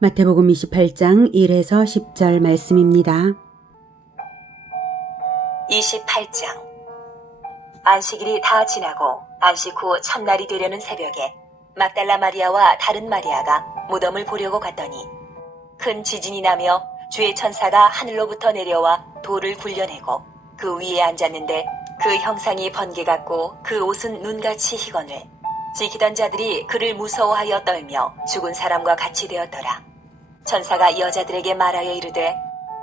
마태복음 28장 1에서 10절 말씀입니다. 28장. 안식일이 다 지나고 안식 후 첫날이 되려는 새벽에 막달라 마리아와 다른 마리아가 무덤을 보려고 갔더니 큰 지진이 나며 주의 천사가 하늘로부터 내려와 돌을 굴려내고 그 위에 앉았는데 그 형상이 번개 같고 그 옷은 눈같이 희건을 지키던 자들이 그를 무서워하여 떨며 죽은 사람과 같이 되었더라. 천사가 여자들에게 말하여 이르되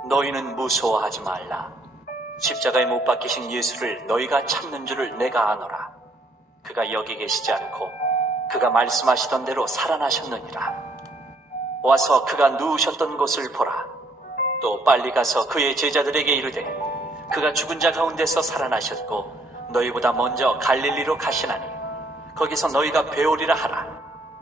너희는 무서워하지 말라. 십자가에 못 박히신 예수를 너희가 찾는 줄을 내가 아노라. 그가 여기 계시지 않고 그가 말씀하시던 대로 살아나셨느니라. 와서 그가 누우셨던 곳을 보라. 또 빨리 가서 그의 제자들에게 이르되 그가 죽은 자 가운데서 살아나셨고 너희보다 먼저 갈릴리로 가시나니 거기서 너희가 배우리라 하라.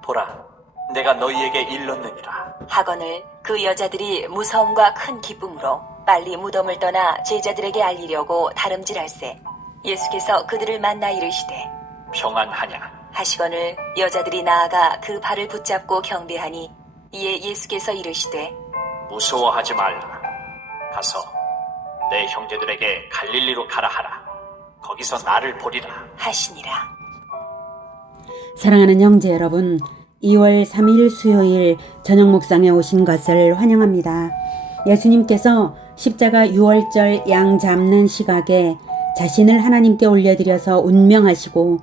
보라, 내가 너희에게 일렀느니라. 하거늘 그 여자들이 무서움과 큰 기쁨으로 빨리 무덤을 떠나 제자들에게 알리려고 다름질할세 예수께서 그들을 만나 이르시되 평안하냐. 하시거늘 여자들이 나아가 그 발을 붙잡고 경배하니 이에 예수께서 이르시되 무서워하지 말라. 가서 내 형제들에게 갈릴리로 가라 하라. 거기서 나를 보리라 하시니라. 사랑하는 형제 여러분, 2월 3일 수요일 저녁 묵상에 오신 것을 환영합니다. 예수님께서 십자가 6월절 양 잡는 시각에 자신을 하나님께 올려드려서 운명하시고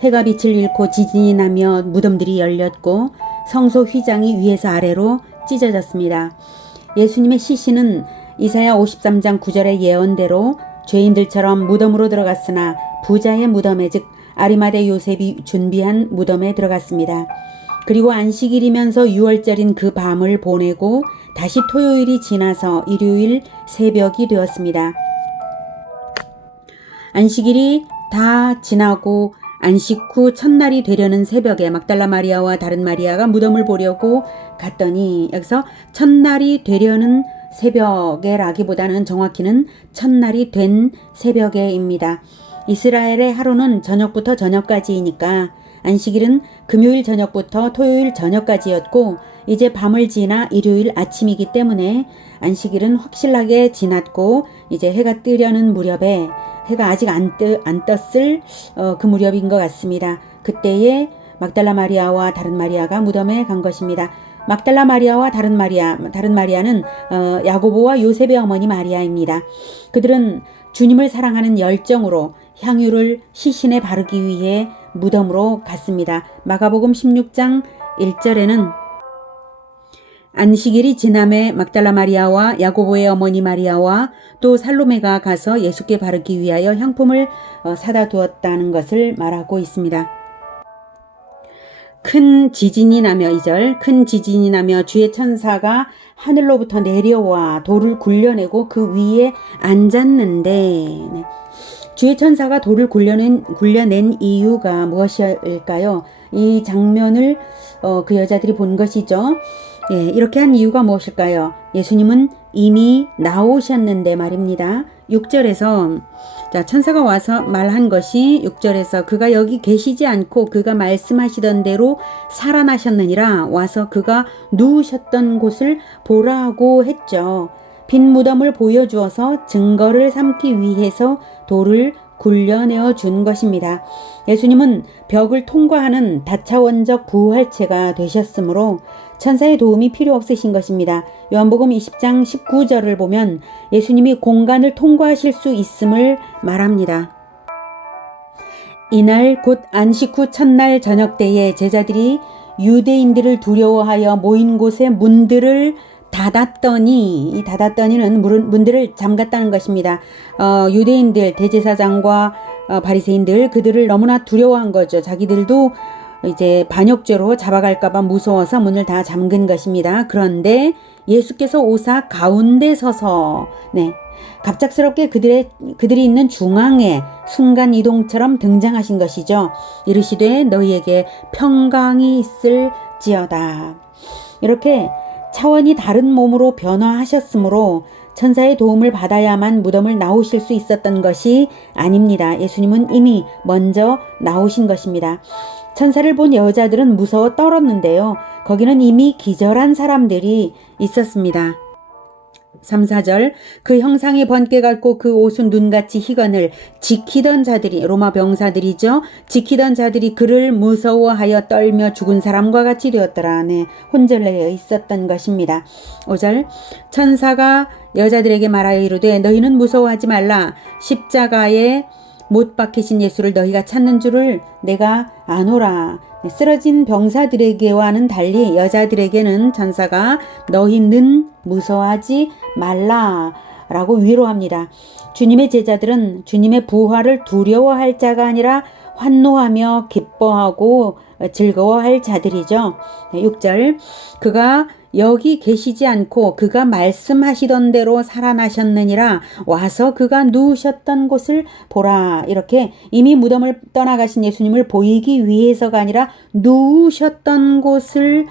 해가 빛을 잃고 지진이 나며 무덤들이 열렸고 성소 휘장이 위에서 아래로 찢어졌습니다. 예수님의 시신은 이사야 53장 9절의 예언대로 죄인들처럼 무덤으로 들어갔으나 부자의 무덤에, 즉 아리마대 요셉이 준비한 무덤에 들어갔습니다. 그리고 안식일이면서 6월절인 그 밤을 보내고 다시 토요일이 지나서 일요일 새벽이 되었습니다. 안식일이 다 지나고 안식 후 첫날이 되려는 새벽에 막달라 마리아와 다른 마리아가 무덤을 보려고 갔더니, 여기서 첫날이 되려는 새벽에라기보다는 정확히는 첫날이 된 새벽에입니다. 이스라엘의 하루는 저녁부터 저녁까지이니까 안식일은 금요일 저녁부터 토요일 저녁까지였고 이제 밤을 지나 일요일 아침이기 때문에 안식일은 확실하게 지났고 이제 해가 뜨려는 무렵에, 해가 아직 안 떴을 그 무렵인 것 같습니다. 그때에 막달라 마리아와 다른 마리아가 무덤에 간 것입니다. 막달라 마리아와 다른 마리아는 야고보와 요셉의 어머니 마리아입니다. 그들은 주님을 사랑하는 열정으로 향유를 시신에 바르기 위해 무덤으로 갔습니다. 마가복음 16장 1절에는 안식일이 지남에 막달라 마리아와 야고보의 어머니 마리아와 또 살로메가 가서 예수께 바르기 위하여 향품을 사다 두었다는 것을 말하고 있습니다. 큰 지진이 나며, 2절, 큰 지진이 나며 주의 천사가 하늘로부터 내려와 돌을 굴려내고 그 위에 앉았는데, 네. 주의 천사가 돌을 굴려낸 이유가 무엇일까요? 이 장면을 그 여자들이 본 것이죠. 예, 이렇게 한 이유가 무엇일까요? 예수님은 이미 나오셨는데 말입니다. 6절에서 천사가 와서 말한 것이 6절에서 그가 여기 계시지 않고 그가 말씀하시던 대로 살아나셨느니라. 와서 그가 누우셨던 곳을 보라고 했죠. 빈 무덤을 보여주어서 증거를 삼기 위해서 돌을 굴려내어 준 것입니다. 예수님은 벽을 통과하는 다차원적 부활체가 되셨으므로 천사의 도움이 필요 없으신 것입니다. 요한복음 20장 19절을 보면 예수님이 공간을 통과하실 수 있음을 말합니다. 이날 곧 안식 후 첫날 저녁 때에 제자들이 유대인들을 두려워하여 모인 곳의 문들을 닫았더니는 문들을 잠갔다는 것입니다. 유대인들, 대제사장과 바리새인들, 그들을 너무나 두려워한 거죠. 자기들도 이제 반역죄로 잡아갈까봐 무서워서 문을 다 잠근 것입니다. 그런데 예수께서 오사 가운데 서서, 갑작스럽게 그들이 있는 중앙에 순간 이동처럼 등장하신 것이죠. 이르시되 너희에게 평강이 있을지어다. 이렇게 차원이 다른 몸으로 변화하셨으므로 천사의 도움을 받아야만 무덤을 나오실 수 있었던 것이 아닙니다. 예수님은 이미 먼저 나오신 것입니다. 천사를 본 여자들은 무서워 떨었는데요. 거기는 이미 기절한 사람들이 있었습니다. 3, 4절 그 형상이 번개 같고 그 옷은 눈같이 희건을 지키던 자들이 로마 병사들이죠. 지키던 자들이 그를 무서워하여 떨며 죽은 사람과 같이 되었더라. 네, 혼절내어 있었던 것입니다. 5절 천사가 여자들에게 말하여 이르되 너희는 무서워하지 말라. 십자가에 못 박히신 예수를 너희가 찾는 줄을 내가 아노라. 쓰러진 병사들에게와는 달리 여자들에게는 천사가 너희는 무서워하지 말라 라고 위로합니다. 주님의 제자들은 주님의 부활을 두려워할 자가 아니라 환노하며 기뻐하고 즐거워할 자들이죠. 6절 그가 여기 계시지 않고 그가 말씀하시던 대로 살아나셨느니라. 와서 그가 누우셨던 곳을 보라. 이렇게 이미 무덤을 떠나가신 예수님을 보이기 위해서가 아니라 누우셨던 곳을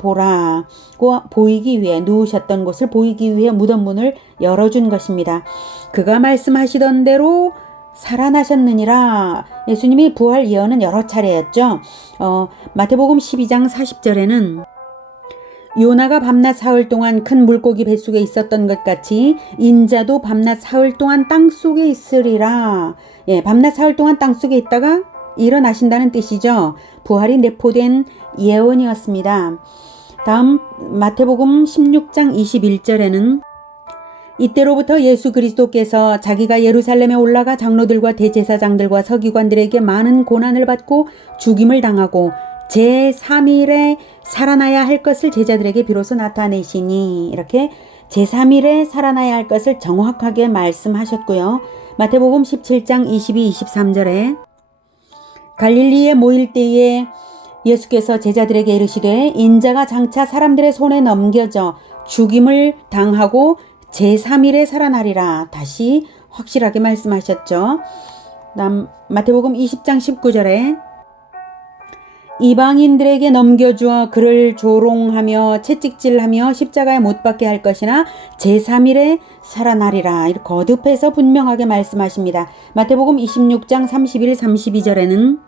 보라. 보이기 위해 누우셨던 곳을 보이기 위해 무덤 문을 열어준 것입니다. 그가 말씀하시던 대로 살아나셨느니라. 예수님이 부활 예언은 여러 차례였죠. 마태복음 12장 40절에는 요나가 밤낮 사흘 동안 큰 물고기 뱃속에 있었던 것 같이 인자도 밤낮 사흘 동안 땅속에 있으리라. 예, 밤낮 사흘 동안 땅속에 있다가 일어나신다는 뜻이죠. 부활이 내포된 예언이었습니다. 다음 마태복음 16장 21절에는 이때로부터 예수 그리스도께서 자기가 예루살렘에 올라가 장로들과 대제사장들과 서기관들에게 많은 고난을 받고 죽임을 당하고 제3일에 살아나야 할 것을 제자들에게 비로소 나타내시니 이렇게 제3일에 살아나야 할 것을 정확하게 말씀하셨고요. 마태복음 17장 22, 23절에 갈릴리에 모일 때에 예수께서 제자들에게 이르시되 인자가 장차 사람들의 손에 넘겨져 죽임을 당하고 제3일에 살아나리라. 다시 확실하게 말씀하셨죠. 마태복음 20장 19절에 이방인들에게 넘겨주어 그를 조롱하며 채찍질하며 십자가에 못 박게 할 것이나 제3일에 살아나리라. 이렇게 거듭해서 분명하게 말씀하십니다. 마태복음 26장 31, 32절에는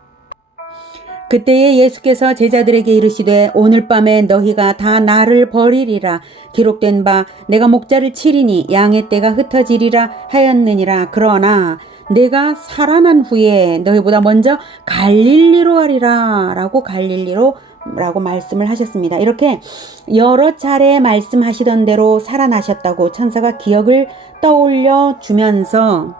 그때에 예수께서 제자들에게 이르시되 오늘 밤에 너희가 다 나를 버리리라. 기록된 바 내가 목자를 치리니 양의 떼가 흩어지리라 하였느니라. 그러나 내가 살아난 후에 너희보다 먼저 갈릴리로 가리라 라고 라고 말씀을 하셨습니다. 이렇게 여러 차례 말씀하시던 대로 살아나셨다고 천사가 기억을 떠올려 주면서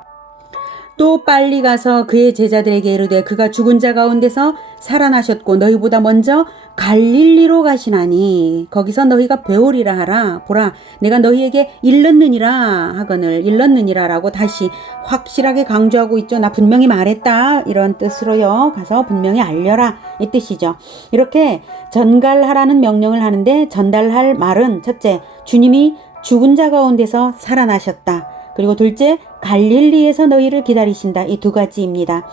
또 빨리 가서 그의 제자들에게 이르되 그가 죽은 자 가운데서 살아나셨고 너희보다 먼저 갈릴리로 가시나니 거기서 너희가 배우리라 하라. 보라 내가 너희에게 일렀느니라 하거늘 일렀느니라 라고 다시 확실하게 강조하고 있죠. 나 분명히 말했다 이런 뜻으로요. 가서 분명히 알려라 이 뜻이죠. 이렇게 전갈하라는 명령을 하는데 전달할 말은 첫째 주님이 죽은 자 가운데서 살아나셨다. 그리고 둘째 갈릴리에서 너희를 기다리신다. 이 두 가지입니다.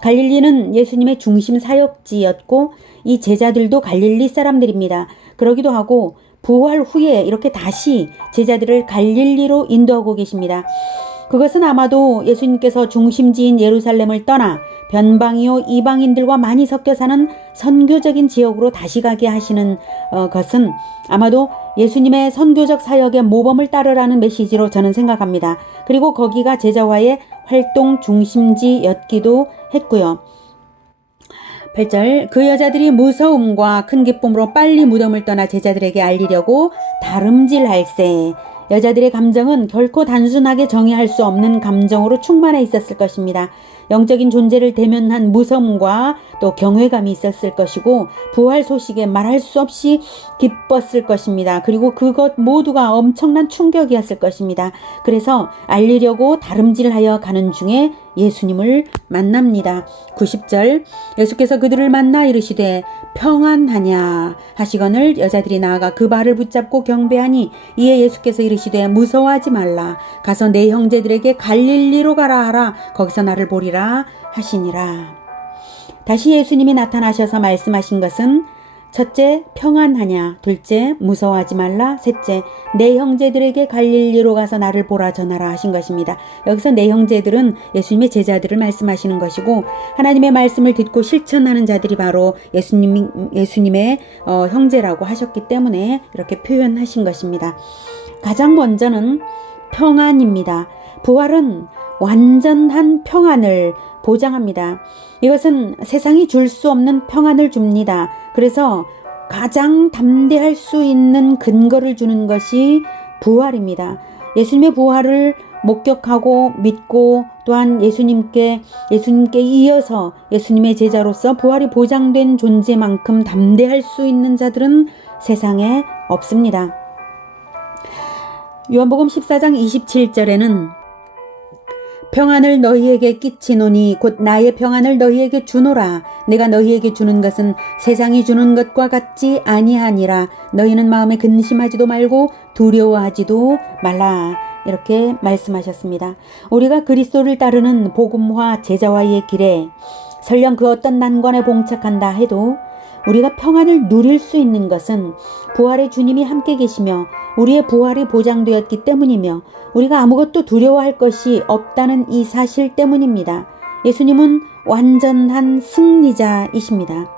갈릴리는 예수님의 중심 사역지였고 이 제자들도 갈릴리 사람들입니다. 그러기도 하고 부활 후에 이렇게 다시 제자들을 갈릴리로 인도하고 계십니다. 그것은 아마도 예수님께서 중심지인 예루살렘을 떠나 변방이요 이방인들과 많이 섞여 사는 선교적인 지역으로 다시 가게 하시는 것은 아마도 예수님의 선교적 사역의 모범을 따르라는 메시지로 저는 생각합니다. 그리고 거기가 제자와의 활동 중심지였기도 했고요. 8절 그 여자들이 무서움과 큰 기쁨으로 빨리 무덤을 떠나 제자들에게 알리려고 다름질할세. 여자들의 감정은 결코 단순하게 정의할 수 없는 감정으로 충만해 있었을 것입니다. 영적인 존재를 대면한 무서움과 또 경외감이 있었을 것이고 부활 소식에 말할 수 없이 기뻤을 것입니다. 그리고 그것 모두가 엄청난 충격이었을 것입니다. 그래서 알리려고 다름질하여 가는 중에 예수님을 만납니다. 90절 예수께서 그들을 만나 이르시되 평안하냐 하시거늘 여자들이 나아가 그 발을 붙잡고 경배하니 이에 예수께서 이르시되 무서워하지 말라. 가서 내 형제들에게 갈릴리로 가라 하라. 거기서 나를 보리라 하시니라. 다시 예수님이 나타나셔서 말씀하신 것은 첫째, 평안하냐. 둘째, 무서워하지 말라. 셋째, 내 형제들에게 갈릴리로 가서 나를 보라 전하라 하신 것입니다. 여기서 내 형제들은 예수님의 제자들을 말씀하시는 것이고, 하나님의 말씀을 듣고 실천하는 자들이 바로 예수님의 형제라고 하셨기 때문에 이렇게 표현하신 것입니다. 가장 먼저는 평안입니다. 부활은 완전한 평안을 보장합니다. 이것은 세상이 줄 수 없는 평안을 줍니다. 그래서 가장 담대할 수 있는 근거를 주는 것이 부활입니다. 예수님의 부활을 목격하고 믿고 또한 예수님께 이어서 예수님의 제자로서 부활이 보장된 존재만큼 담대할 수 있는 자들은 세상에 없습니다. 요한복음 14장 27절에는 평안을 너희에게 끼치노니 곧 나의 평안을 너희에게 주노라. 내가 너희에게 주는 것은 세상이 주는 것과 같지 아니하니라. 너희는 마음에 근심하지도 말고 두려워하지도 말라. 이렇게 말씀하셨습니다. 우리가 그리스도를 따르는 복음화 제자와의 길에 설령 그 어떤 난관에 봉착한다 해도 우리가 평안을 누릴 수 있는 것은 부활의 주님이 함께 계시며 우리의 부활이 보장되었기 때문이며 우리가 아무것도 두려워할 것이 없다는 이 사실 때문입니다. 예수님은 완전한 승리자이십니다.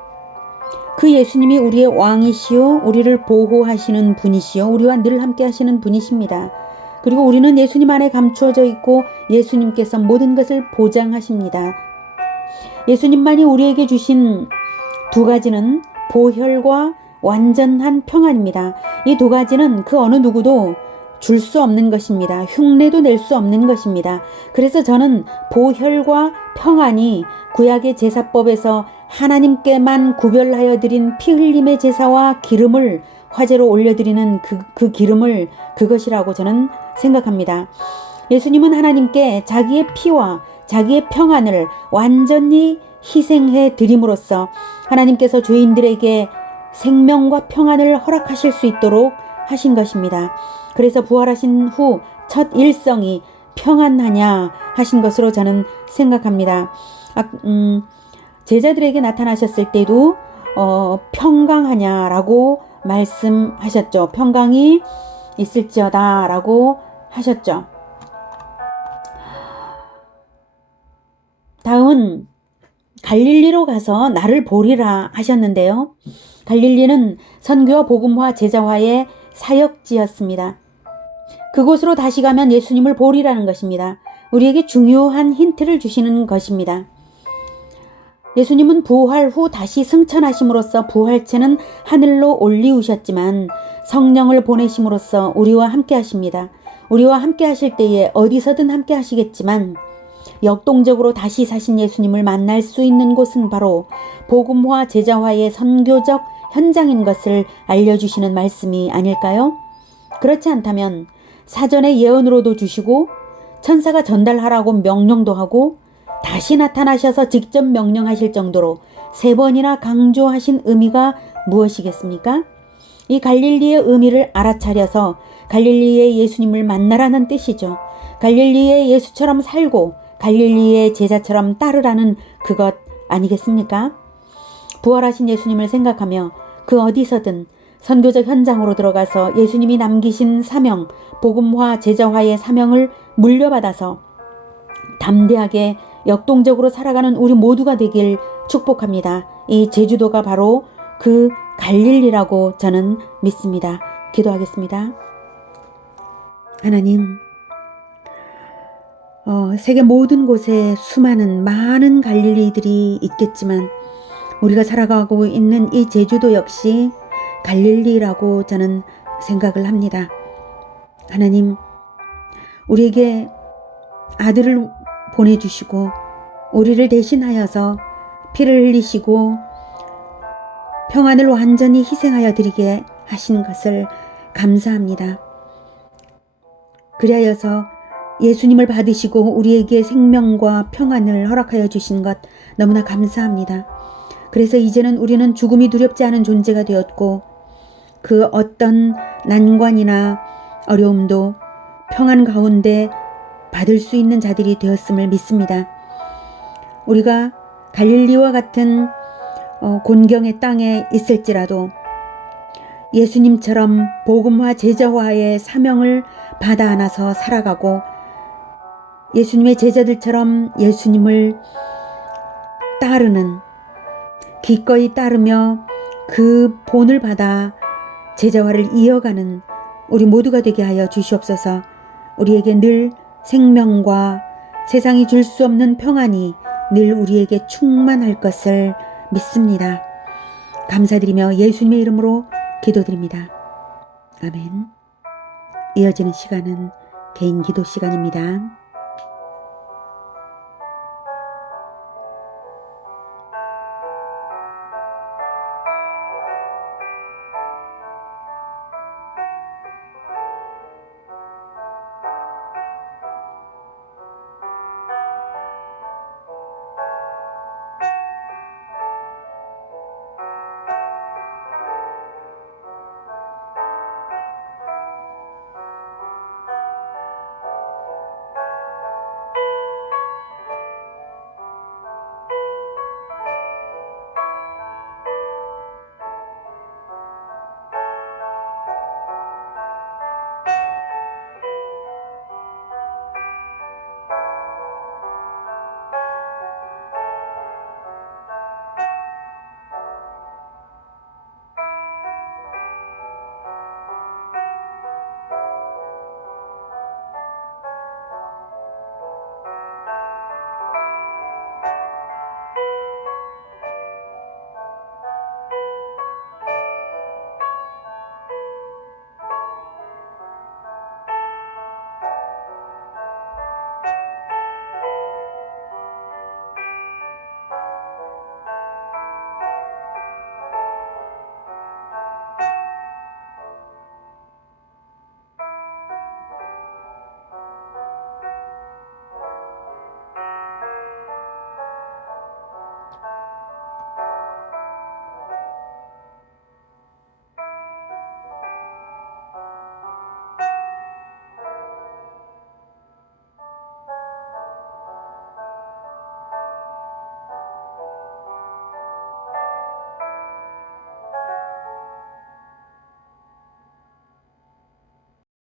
그 예수님이 우리의 왕이시요 우리를 보호하시는 분이시요 우리와 늘 함께 하시는 분이십니다. 그리고 우리는 예수님 안에 감추어져 있고 예수님께서 모든 것을 보장하십니다. 예수님만이 우리에게 주신 두 가지는 보혈과 완전한 평안입니다. 이 두 가지는 그 어느 누구도 줄 수 없는 것입니다. 흉내도 낼 수 없는 것입니다. 그래서 저는 보혈과 평안이 구약의 제사법에서 하나님께만 구별하여 드린 피 흘림의 제사와 기름을 화제로 올려드리는 그 기름을 그것이라고 저는 생각합니다. 예수님은 하나님께 자기의 피와 자기의 평안을 완전히 희생해 드림으로써 하나님께서 죄인들에게 생명과 평안을 허락하실 수 있도록 하신 것입니다. 그래서 부활하신 후 첫 일성이 평안하냐 하신 것으로 저는 생각합니다. 제자들에게 나타나셨을 때도 평강하냐라고 말씀하셨죠. 평강이 있을지어다 라고 하셨죠. 다음은 갈릴리로 가서 나를 보리라 하셨는데요. 갈릴리는 선교와 복음화 제자화의 사역지였습니다. 그곳으로 다시 가면 예수님을 보리라는 것입니다. 우리에게 중요한 힌트를 주시는 것입니다. 예수님은 부활 후 다시 승천하심으로써 부활체는 하늘로 올리우셨지만 성령을 보내심으로써 우리와 함께 하십니다. 우리와 함께 하실 때에 어디서든 함께 하시겠지만 역동적으로 다시 사신 예수님을 만날 수 있는 곳은 바로 복음화 제자화의 선교적 현장인 것을 알려주시는 말씀이 아닐까요? 그렇지 않다면 사전에 예언으로도 주시고 천사가 전달하라고 명령도 하고 다시 나타나셔서 직접 명령하실 정도로 3번이나 강조하신 의미가 무엇이겠습니까? 이 갈릴리의 의미를 알아차려서 갈릴리의 예수님을 만나라는 뜻이죠. 갈릴리의 예수처럼 살고 갈릴리의 제자처럼 따르라는 그것 아니겠습니까? 부활하신 예수님을 생각하며 그 어디서든 선교적 현장으로 들어가서 예수님이 남기신 사명, 복음화, 제자화의 사명을 물려받아서 담대하게 역동적으로 살아가는 우리 모두가 되길 축복합니다. 이 제주도가 바로 그 갈릴리라고 저는 믿습니다. 기도하겠습니다. 하나님, 세계 모든 곳에 수많은 많은 갈릴리들이 있겠지만 우리가 살아가고 있는 이 제주도 역시 갈릴리라고 저는 생각을 합니다. 하나님, 우리에게 아들을 보내주시고 우리를 대신하여서 피를 흘리시고 평안을 완전히 희생하여 드리게 하신 것을 감사합니다. 그리하여서 예수님을 받으시고 우리에게 생명과 평안을 허락하여 주신 것 너무나 감사합니다. 그래서 이제는 우리는 죽음이 두렵지 않은 존재가 되었고 그 어떤 난관이나 어려움도 평안 가운데 받을 수 있는 자들이 되었음을 믿습니다. 우리가 갈릴리와 같은 곤경의 땅에 있을지라도 예수님처럼 복음화 제자화의 사명을 받아 안아서 살아가고 예수님의 제자들처럼 예수님을 따르는, 기꺼이 따르며 그 본을 받아 제자화를 이어가는 우리 모두가 되게 하여 주시옵소서. 우리에게 늘 생명과 세상이 줄 수 없는 평안이 늘 우리에게 충만할 것을 믿습니다. 감사드리며 예수님의 이름으로 기도드립니다. 아멘. 이어지는 시간은 개인 기도 시간입니다.